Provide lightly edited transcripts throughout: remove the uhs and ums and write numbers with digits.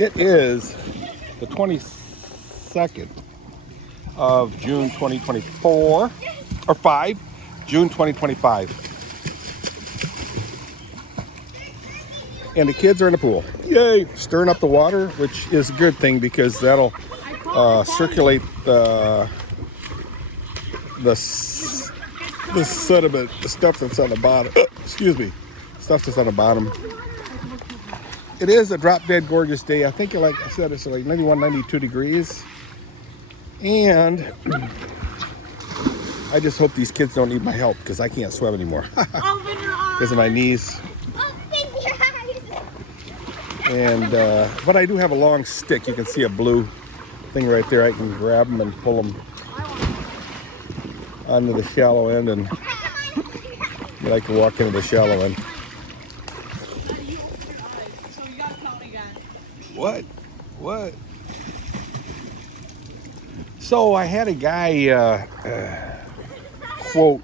It is the 22nd of June 2024, or 5, June 2025. And the kids are in the pool. Yay! Stirring up the water, which is a good thing because that'll circulate the sediment, the stuff that's on the bottom. Excuse me, stuff that's on the bottom. It is a drop dead gorgeous day. I think, like I said, it's like 91, 92 degrees. And I just hope these kids don't need my help because I can't swim anymore because of my knees. And but I do have a long stick. You can see a blue thing right there. I can grab them and pull them onto the shallow end, and I can walk into the shallow end. What? So I had a guy quote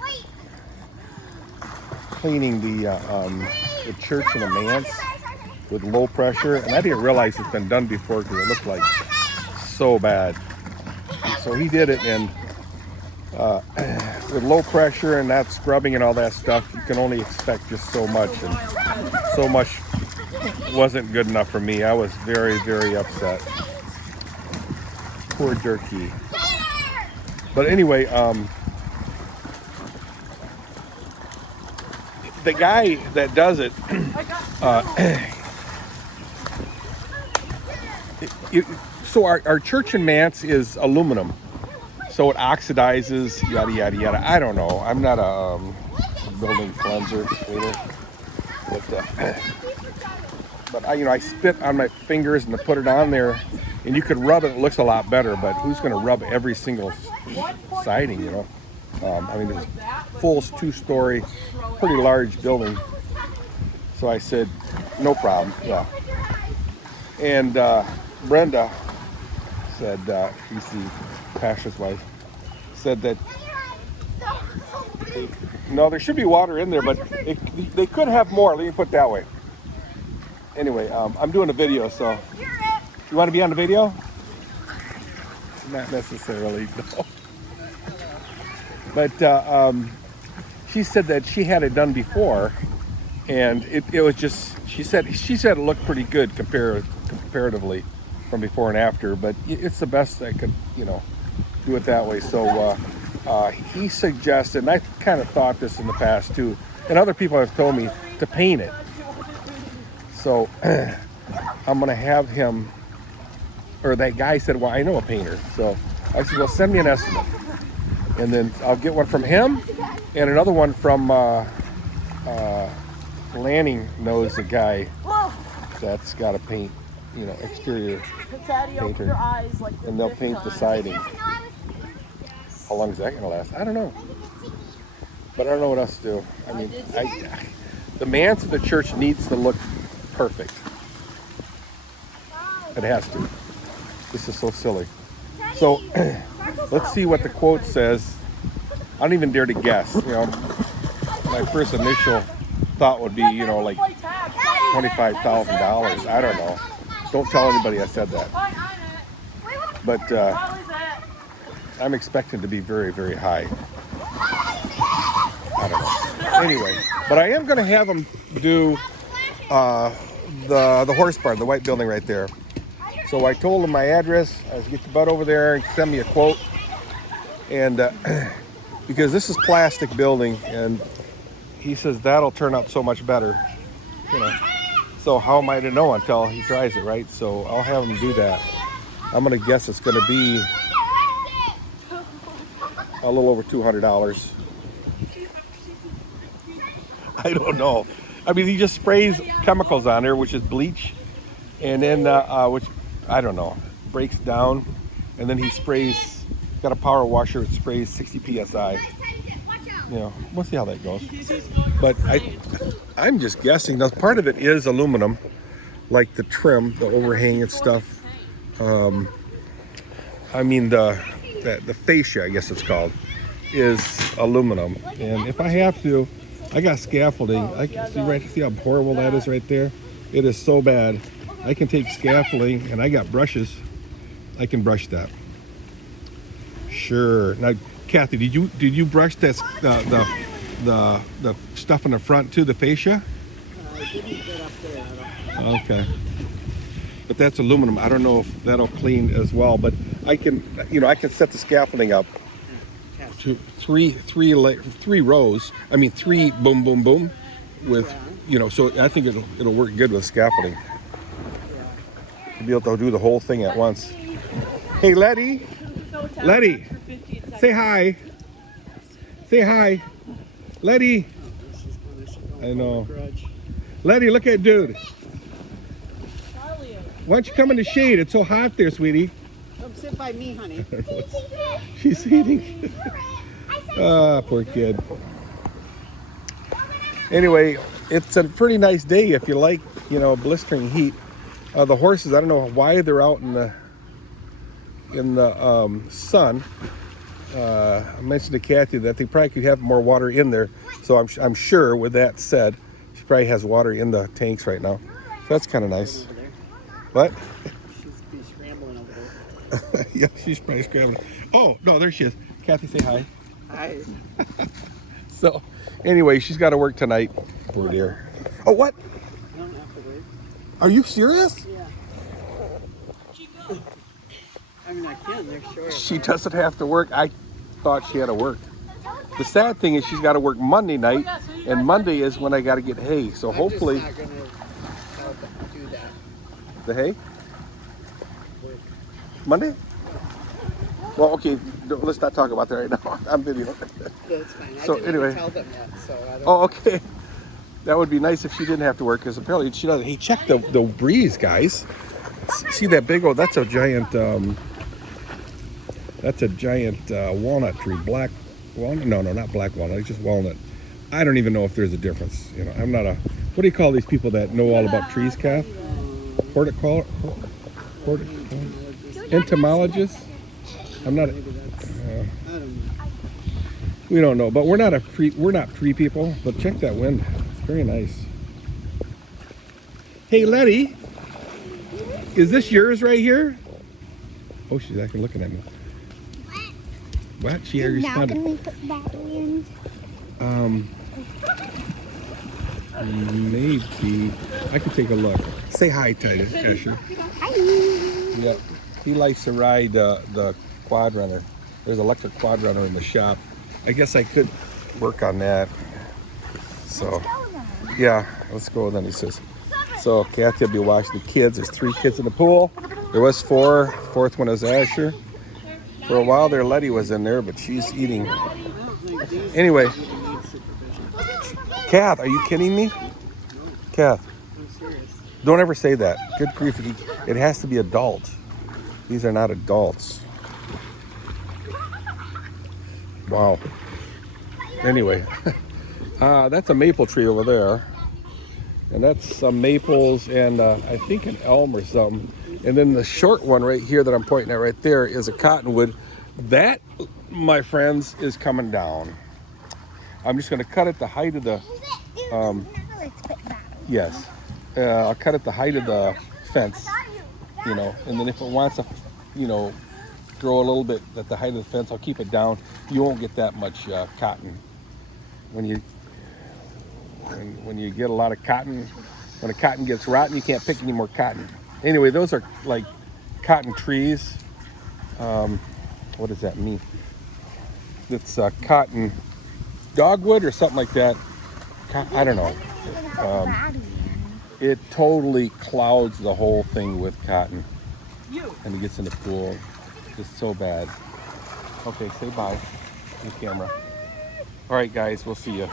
cleaning the church in the manse with low pressure, and I didn't realize it's been done before because it looked like so bad. And so he did it, and with low pressure and that scrubbing and all that stuff, you can only expect just so much, and so much wasn't good enough for me. I was very, very upset. Poor Dirky. But anyway, the guy that does it, so our church in Mance is aluminum, so it oxidizes, yada yada yada. I don't know. I'm not a building cleanser, but I spit on my fingers and to put it on there, and you could rub it. It looks a lot better, but who's going to rub every single siding? I mean, it's a full 2-story, pretty large building. So I said, no problem. Yeah. And Brenda said, she's the pastor's wife, said that no, there should be water in there, but they could have more. Let me put it that way. Anyway, I'm doing a video, so you want to be on the video? Not necessarily, no. But she said that she had it done before, and it was just, she said it looked pretty good comparatively from before and after, but it's the best I could, do it that way. So he suggested, and I kind of thought this in the past too, and other people have told me to paint it. So I'm going to have him, or that guy said, well, I know a painter. So I said, well, send me an estimate. And then I'll get one from him and another one from Lanning knows a guy that's got a paint, exterior painter. And they'll paint the siding. How long is that going to last? I don't know. But I don't know what else to do. I mean, the manse of the church needs to look perfect. It has to. This is so silly. So let's see what the quote says. I don't even dare to guess. My first initial thought would be, like $25,000. I don't know. Don't tell anybody I said that. But I'm expecting to be very, very high. I don't know. Anyway, but I am going to have them do the horse barn, the white building right there. So I told him my address. I was get the butt over there and send me a quote. And because this is plastic building, and he says that'll turn out so much better. So how am I to know until he tries it, right? So I'll have him do that. I'm gonna guess it's gonna be a little over $200. I don't know. I mean, he just sprays chemicals on there, which is bleach, and then which I don't know, breaks down, and then he sprays. Got a power washer that sprays 60 psi. We'll see how that goes. But I'm just guessing. Now, part of it is aluminum, like the trim, the overhang and stuff. I mean the fascia, I guess it's called, is aluminum. And if I have to, I got scaffolding. I can see how horrible that is right there. It is so bad. I can take scaffolding, and I got brushes. I can brush that. Sure. Now, Kathy, did you brush that the stuff in the front too, the fascia? I didn't get up there. Okay. But that's aluminum. I don't know if that'll clean as well, but I can, I can set the scaffolding up to three rows. I mean, three boom, boom, boom with, so I think it'll work good with scaffolding. You'll be able to do the whole thing at once. Hey, Letty. Letty, say hi. Say hi. Letty. I know. Letty, look at dude. Why don't you come in the shade? It's so hot there, sweetie. Come sit by me, honey. She's eating. Ah, poor kid. Anyway, it's a pretty nice day if you like, blistering heat. The horses, I don't know why they're out in the sun. I mentioned to Kathy that they probably could have more water in there. So I'm sure, with that said, she probably has water in the tanks right now. So that's kind of nice. What? She's scrambling over there. Yeah, she's probably scrambling. Oh, no, there she is. Kathy, say hi. Hi. So, anyway, she's got to work tonight. Poor dear. Oh, what? I don't have to work. Are you serious? Yeah. I'm not kidding, they're short. She doesn't have to work. I thought she had to work. The sad thing is she's got to work Monday night, and Monday is when I got to get hay. So hopefully... I'm just not going to help do that. The hay? Work. Monday? Well, okay, let's not talk about that right now. I'm videoing. That's fine. So I didn't anyway. even tell them yet, so I don't Oh, okay. That would be nice if she didn't have to work, because apparently she doesn't. Hey, check the breeze, guys. See that big old, that's a giant walnut tree. Black walnut? No, not black walnut, it's just walnut. I don't even know if there's a difference. I'm not a, what do you call these people that know all about trees, Kath? Entomologists? I'm not. We don't know, but we're not tree people. But check that wind; it's very nice. Hey, Letty, is this yours right here? Oh, she's actually looking at me. What? She responded. Now can we put battery in? Maybe I can take a look. Say hi, Titus. Asher. Hi. Yeah, he likes to ride the quad runner. There's an electric quad runner in the shop. I guess I could work on that. So, yeah, let's go then, he says. So, Kathy will be watching the kids. There's 3 kids in the pool. There was 4. Fourth one is Asher. For a while there, Letty was in there, but she's eating. Anyway, Kath, are you kidding me? Kath, I'm serious. don't ever say that. Good grief, it has to be adult. These are not adults. Wow. Anyway, that's a maple tree over there. And that's some maples and I think an elm or something. And then the short one right here that I'm pointing at right there is a cottonwood. That, my friends, is coming down. I'm just going to cut at the height of the... yes. I'll cut at the height of the fence, and then if it wants to, grow a little bit at the height of the fence, I'll keep it down. You won't get that much cotton. When you get a lot of cotton, when the cotton gets rotten, you can't pick any more cotton. Anyway, those are like cotton trees. What does that mean? It's cotton dogwood or something like that. I don't know. It totally clouds the whole thing with cotton. And it gets in the pool. It's so bad. Okay, say bye to the camera. All right, guys, we'll see you.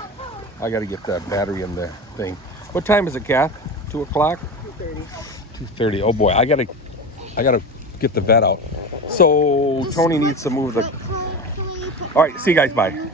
I got to get that battery in the thing. What time is it, Kath? 2 o'clock? 2:30. 2:30. Oh boy, I gotta get the vet out. So Tony needs to move the. All right, see you guys. Bye.